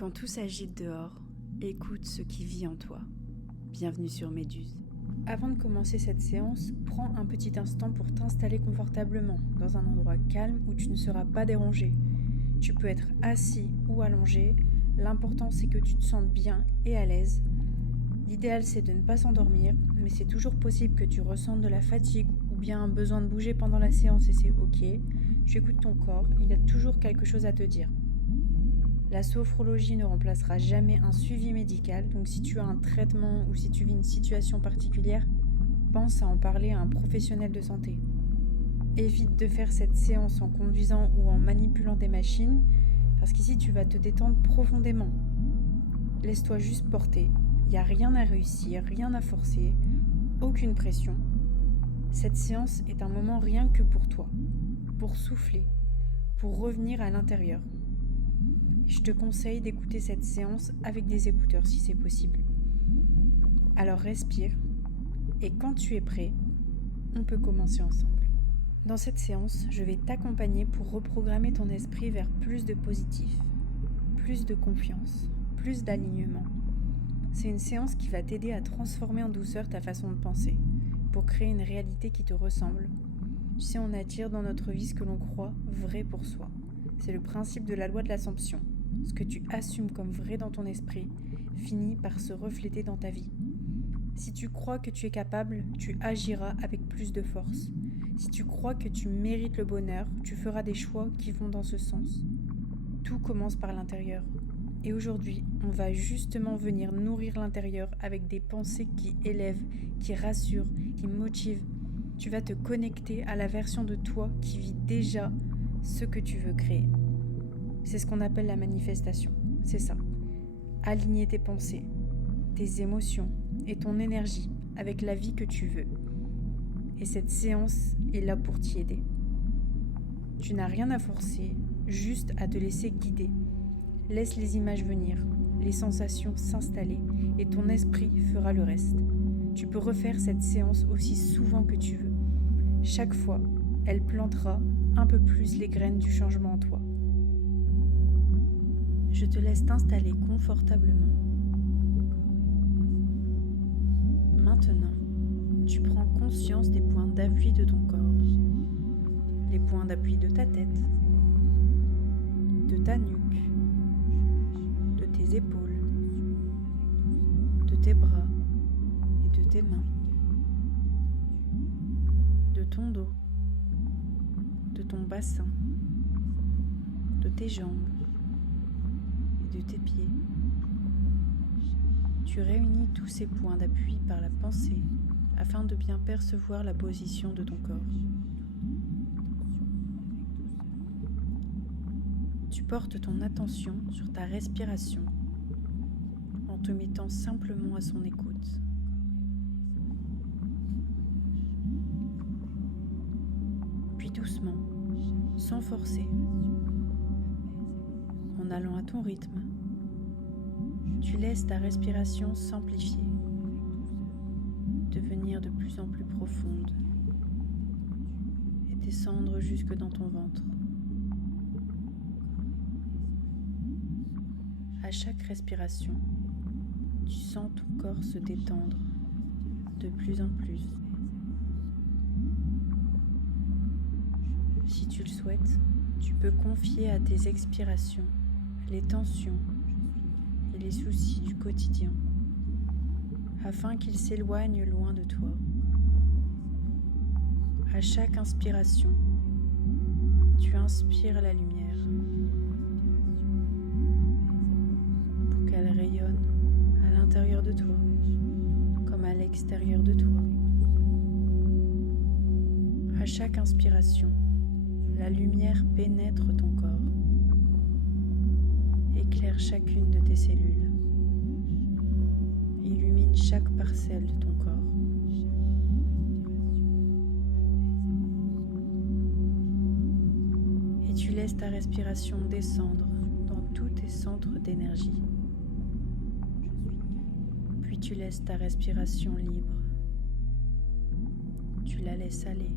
Quand tout s'agite dehors, écoute ce qui vit en toi. Bienvenue sur Méduse. Avant de commencer cette séance, prends un petit instant pour t'installer confortablement dans un endroit calme où tu ne seras pas dérangé. Tu peux être assis ou allongé, l'important c'est que tu te sentes bien et à l'aise. L'idéal c'est de ne pas s'endormir, mais c'est toujours possible que tu ressentes de la fatigue ou bien un besoin de bouger pendant la séance et c'est ok. Tu écoutes ton corps, il y a toujours quelque chose à te dire. La sophrologie ne remplacera jamais un suivi médical, donc si tu as un traitement ou si tu vis une situation particulière, pense à en parler à un professionnel de santé. Évite de faire cette séance en conduisant ou en manipulant des machines, parce qu'ici tu vas te détendre profondément. Laisse-toi juste porter, il n'y a rien à réussir, rien à forcer, aucune pression. Cette séance est un moment rien que pour toi, pour souffler, pour revenir à l'intérieur. Je te conseille d'écouter cette séance avec des écouteurs si c'est possible. Alors respire et quand tu es prêt, on peut commencer ensemble. Dans cette séance, je vais t'accompagner pour reprogrammer ton esprit vers plus de positif, plus de confiance, plus d'alignement. C'est une séance qui va t'aider à transformer en douceur ta façon de penser, pour créer une réalité qui te ressemble. Tu sais, on attire dans notre vie ce que l'on croit vrai pour soi. C'est le principe de la loi de l'assomption. Ce que tu assumes comme vrai dans ton esprit finit par se refléter dans ta vie. Si tu crois que tu es capable, tu agiras avec plus de force. Si tu crois que tu mérites le bonheur, tu feras des choix qui vont dans ce sens. Tout commence par l'intérieur. Et aujourd'hui, on va justement venir nourrir l'intérieur avec des pensées qui élèvent, qui rassurent, qui motivent. Tu vas te connecter à la version de toi qui vit déjà ce que tu veux créer. C'est ce qu'on appelle la manifestation, c'est ça. Aligner tes pensées, tes émotions et ton énergie avec la vie que tu veux. Et cette séance est là pour t'y aider. Tu n'as rien à forcer, juste à te laisser guider. Laisse les images venir, les sensations s'installer et ton esprit fera le reste. Tu peux refaire cette séance aussi souvent que tu veux. Chaque fois, elle plantera un peu plus les graines du changement en toi. Je te laisse t'installer confortablement. Maintenant, tu prends conscience des points d'appui de ton corps, les points d'appui de ta tête, de ta nuque, de tes épaules, de tes bras et de tes mains, de ton dos, de ton bassin, de tes jambes et de tes pieds. Tu réunis tous ces points d'appui par la pensée afin de bien percevoir la position de ton corps. Tu portes ton attention sur ta respiration en te mettant simplement à son écoute. Puis doucement, sans forcer, en allant à ton rythme, tu laisses ta respiration s'amplifier, devenir de plus en plus profonde et descendre jusque dans ton ventre. À chaque respiration, tu sens ton corps se détendre de plus en plus. Si tu le souhaites, tu peux confier à tes expirations les tensions et les soucis du quotidien afin qu'ils s'éloignent loin de toi. À chaque inspiration, tu inspires la lumière pour qu'elle rayonne à l'intérieur de toi comme à l'extérieur de toi. À chaque inspiration, la lumière pénètre ton corps, éclaire chacune de tes cellules, illumine chaque parcelle de ton corps. Et tu laisses ta respiration descendre dans tous tes centres d'énergie. Puis tu laisses ta respiration libre. Tu la laisses aller.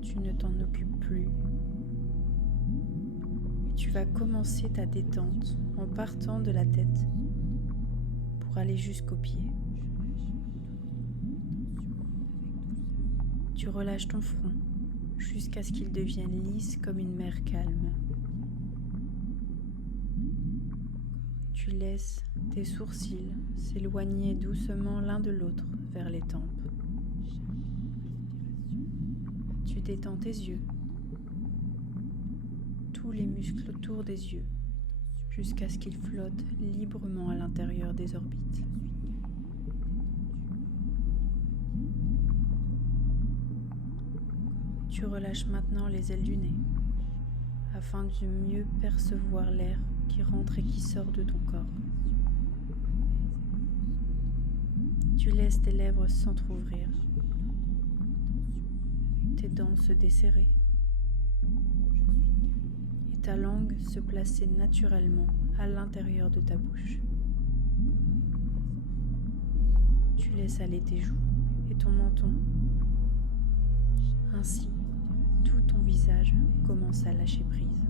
Tu ne t'en occupes plus. Tu vas commencer ta détente en partant de la tête pour aller jusqu'aux pieds. Tu relâches ton front jusqu'à ce qu'il devienne lisse comme une mer calme. Tu laisses tes sourcils s'éloigner doucement l'un de l'autre vers les tempes. Tu détends tes yeux, tous les muscles autour des yeux, jusqu'à ce qu'ils flottent librement à l'intérieur des orbites. Tu relâches maintenant les ailes du nez, afin de mieux percevoir l'air qui rentre et qui sort de ton corps. Tu laisses tes lèvres s'entrouvrir, tes dents se desserrer et ta langue se placer naturellement à l'intérieur de ta bouche. Tu laisses aller tes joues et ton menton. Ainsi, tout ton visage commence à lâcher prise.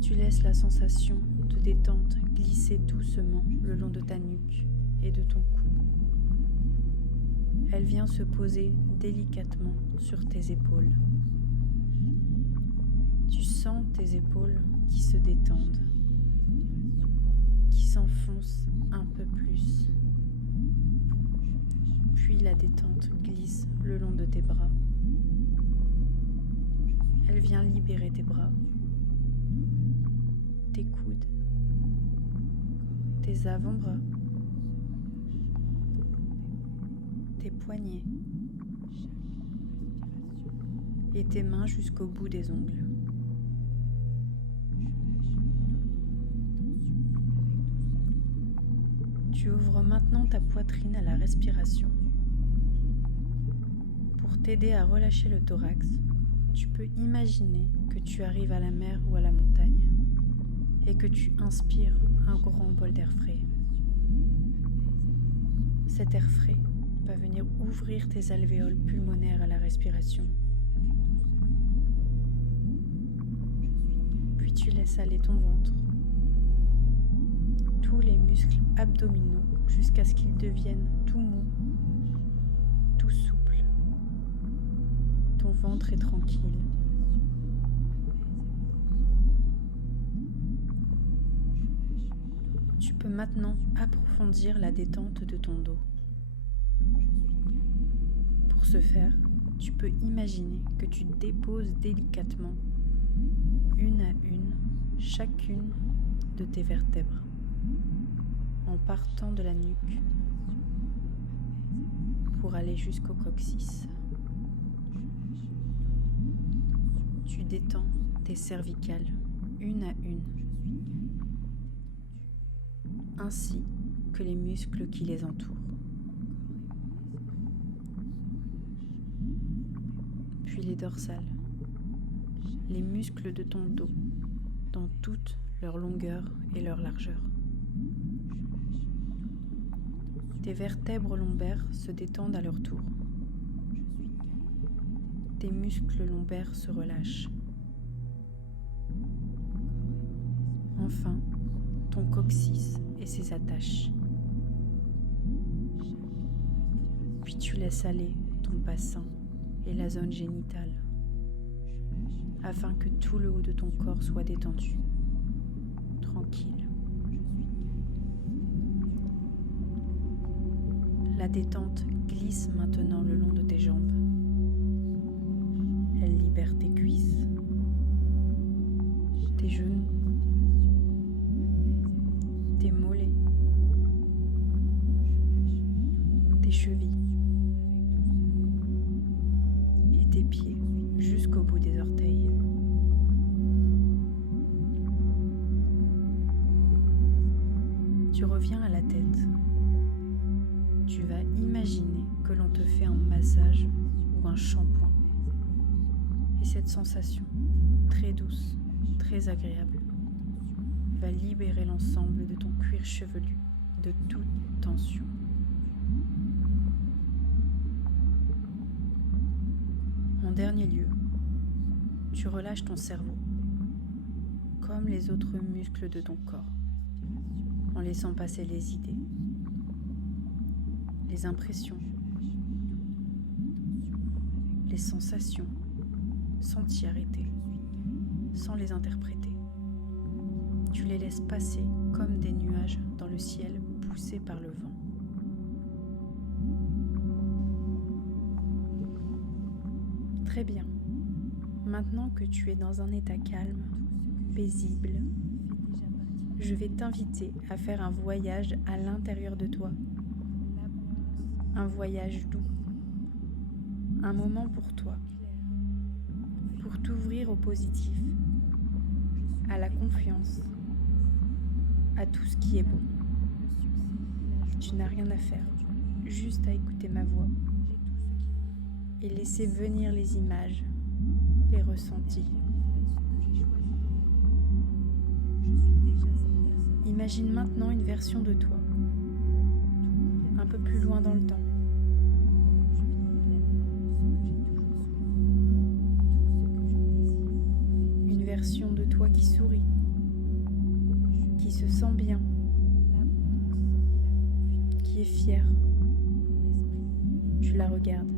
Tu laisses la sensation de détente glisser doucement le long de ta nuque et de ton cou. Elle vient se poser délicatement sur tes épaules. Tu sens tes épaules qui se détendent, qui s'enfoncent un peu plus. Puis la détente glisse le long de tes bras. Elle vient libérer tes bras, tes coudes, tes avant-bras, tes poignets et tes mains jusqu'au bout des ongles. Tu ouvres maintenant ta poitrine à la respiration. Pour t'aider à relâcher le thorax, tu peux imaginer que tu arrives à la mer ou à la montagne et que tu inspires un grand bol d'air frais. Cet air frais va venir ouvrir tes alvéoles pulmonaires à la respiration. Puis tu laisses aller ton ventre, tous les muscles abdominaux jusqu'à ce qu'ils deviennent tout mous, tout souples. Ton ventre est tranquille. Tu peux maintenant approfondir la détente de ton dos. Pour ce faire, tu peux imaginer que tu déposes délicatement, une à une, chacune de tes vertèbres, en partant de la nuque pour aller jusqu'au coccyx. Tu détends tes cervicales une à une, ainsi que les muscles qui les entourent. Puis les dorsales, les muscles de ton dos, dans toute leur longueur et leur largeur. Tes vertèbres lombaires se détendent à leur tour. Tes muscles lombaires se relâchent. Enfin, ton coccyx et ses attaches. Puis tu laisses aller ton bassin et la zone génitale, afin que tout le haut de ton corps soit détendu, tranquille. La détente glisse maintenant le long de tes jambes. Elle libère tes cuisses, tes genoux, tes mollets, tes chevilles et tes pieds jusqu'au bout des orteils. Tu reviens à la tête. Tu vas imaginer que l'on te fait un massage ou un shampoing. Et cette sensation, très douce, très agréable, va libérer l'ensemble de ton cuir chevelu de toute tension. En dernier lieu, tu relâches ton cerveau, comme les autres muscles de ton corps, en laissant passer les idées, les impressions, les sensations, sans t'y arrêter, sans les interpréter. Tu les laisses passer comme des nuages dans le ciel poussés par le vent. Très bien. Maintenant que tu es dans un état calme, paisible, je vais t'inviter à faire un voyage à l'intérieur de toi. Un voyage doux. Un moment pour toi. Pour t'ouvrir au positif, à la confiance, à tout ce qui est bon. Tu n'as rien à faire, juste à écouter ma voix et laisser venir les images, les ressentis. Imagine maintenant une version de toi, un peu plus loin dans le temps. Une version de toi qui sourit, qui se sent bien, qui est fière. Tu la regardes.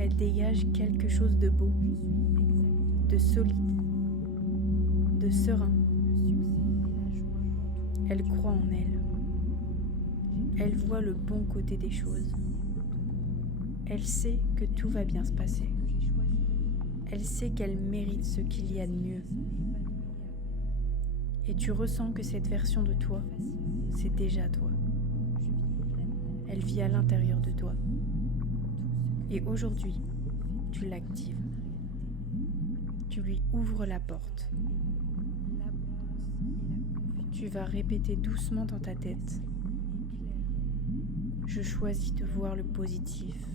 Elle dégage quelque chose de beau, de solide, de serein. Elle croit en elle. Elle voit le bon côté des choses. Elle sait que tout va bien se passer. Elle sait qu'elle mérite ce qu'il y a de mieux. Et tu ressens que cette version de toi, c'est déjà toi. Elle vit à l'intérieur de toi. Et aujourd'hui, tu l'actives. Tu lui ouvres la porte. Tu vas répéter doucement dans ta tête. Je choisis de voir le positif.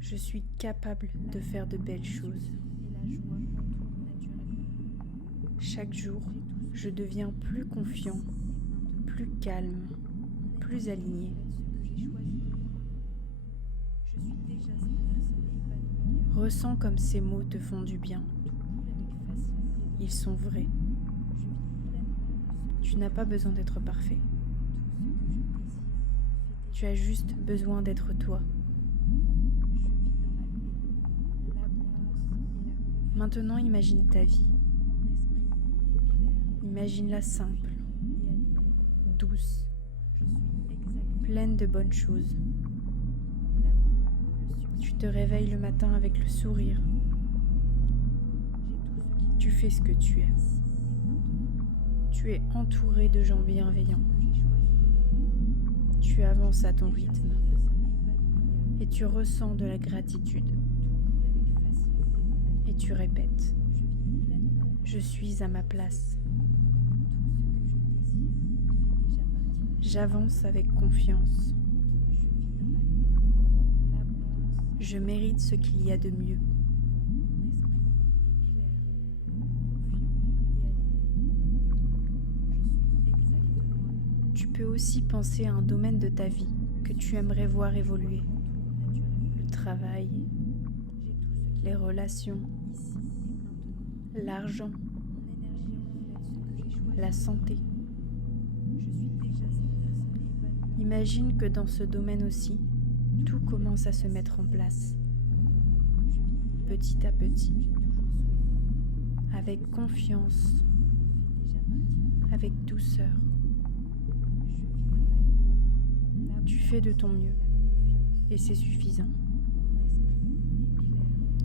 Je suis capable de faire de belles choses. Chaque jour, je deviens plus confiant, plus calme, plus aligné. Ressens comme ces mots te font du bien. Ils sont vrais. Tu n'as pas besoin d'être parfait. Tu as juste besoin d'être toi. Maintenant, imagine ta vie. Imagine-la simple, douce, pleine de bonnes choses. Tu te réveilles le matin avec le sourire. Tu fais ce que tu aimes. Tu es entouré de gens bienveillants. Tu avances à ton rythme et tu ressens de la gratitude. Et tu répètes, je suis à ma place. J'avance avec confiance. Je mérite ce qu'il y a de mieux. Tu peux aussi penser à un domaine de ta vie que tu aimerais voir évoluer. Le travail, les relations, l'argent, la santé. Imagine que dans ce domaine aussi, tout commence à se mettre en place, petit à petit, avec confiance, avec douceur. Tu fais de ton mieux et c'est suffisant.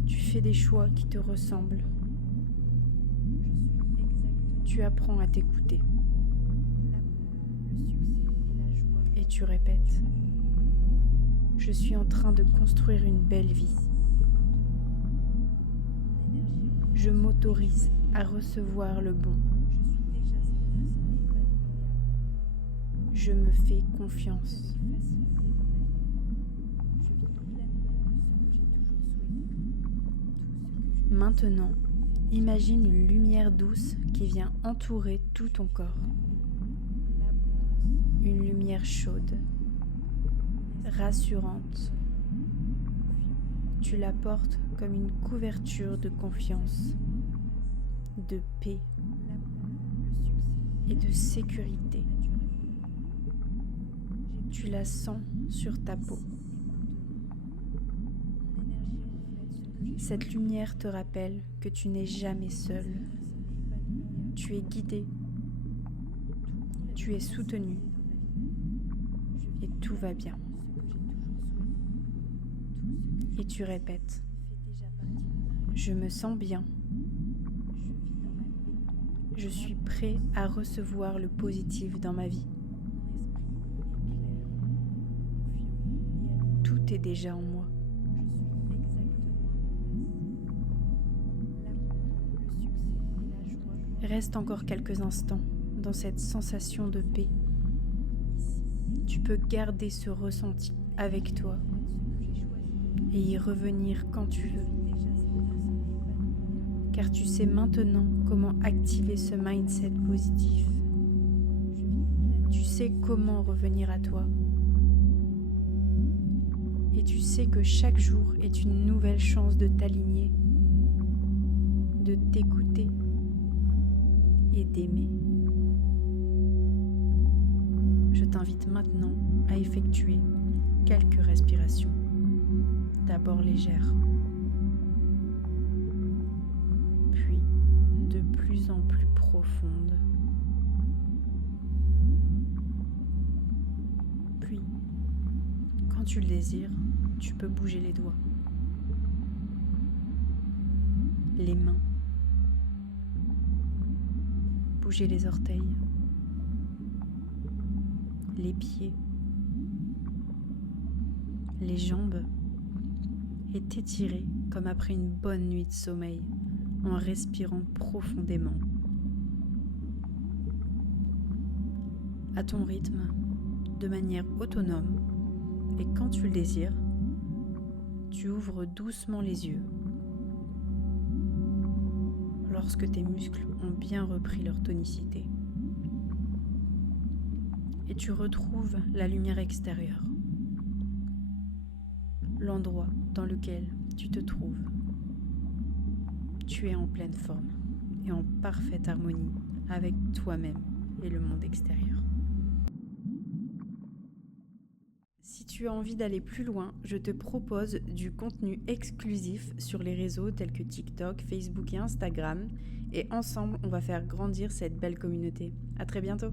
Tu fais des choix qui te ressemblent. Tu apprends à t'écouter. Et tu répètes, je suis en train de construire une belle vie. Je m'autorise à recevoir le bon. Je me fais confiance. Maintenant, imagine une lumière douce qui vient entourer tout ton corps. Une lumière chaude, rassurante. Tu la portes comme une couverture de confiance, de paix et de sécurité. Tu la sens sur ta peau. Cette lumière te rappelle que tu n'es jamais seul. Tu es guidé, tu es soutenu et tout va bien. Et tu répètes, je me sens bien. Je suis prêt à recevoir le positif dans ma vie. Tout est déjà en moi. Reste encore quelques instants dans cette sensation de paix. Tu peux garder ce ressenti avec toi et y revenir quand tu veux. Car tu sais maintenant comment activer ce mindset positif. Tu sais comment revenir à toi. Et tu sais que chaque jour est une nouvelle chance de t'aligner, de t'écouter et d'aimer. Je t'invite maintenant à effectuer quelques respirations, d'abord légères, puis de plus en plus profondes, puis, quand tu le désires, tu peux bouger les doigts, les mains, bouger les orteils, les pieds, les jambes et t'étirer comme après une bonne nuit de sommeil en respirant profondément. À ton rythme, de manière autonome et quand tu le désires, tu ouvres doucement les yeux. Lorsque tes muscles ont bien repris leur tonicité. Et tu retrouves la lumière extérieure, l'endroit dans lequel tu te trouves. Tu es en pleine forme et en parfaite harmonie avec toi-même et le monde extérieur. Si tu as envie d'aller plus loin, je te propose du contenu exclusif sur les réseaux tels que TikTok, Facebook et Instagram. Et ensemble, on va faire grandir cette belle communauté. À très bientôt!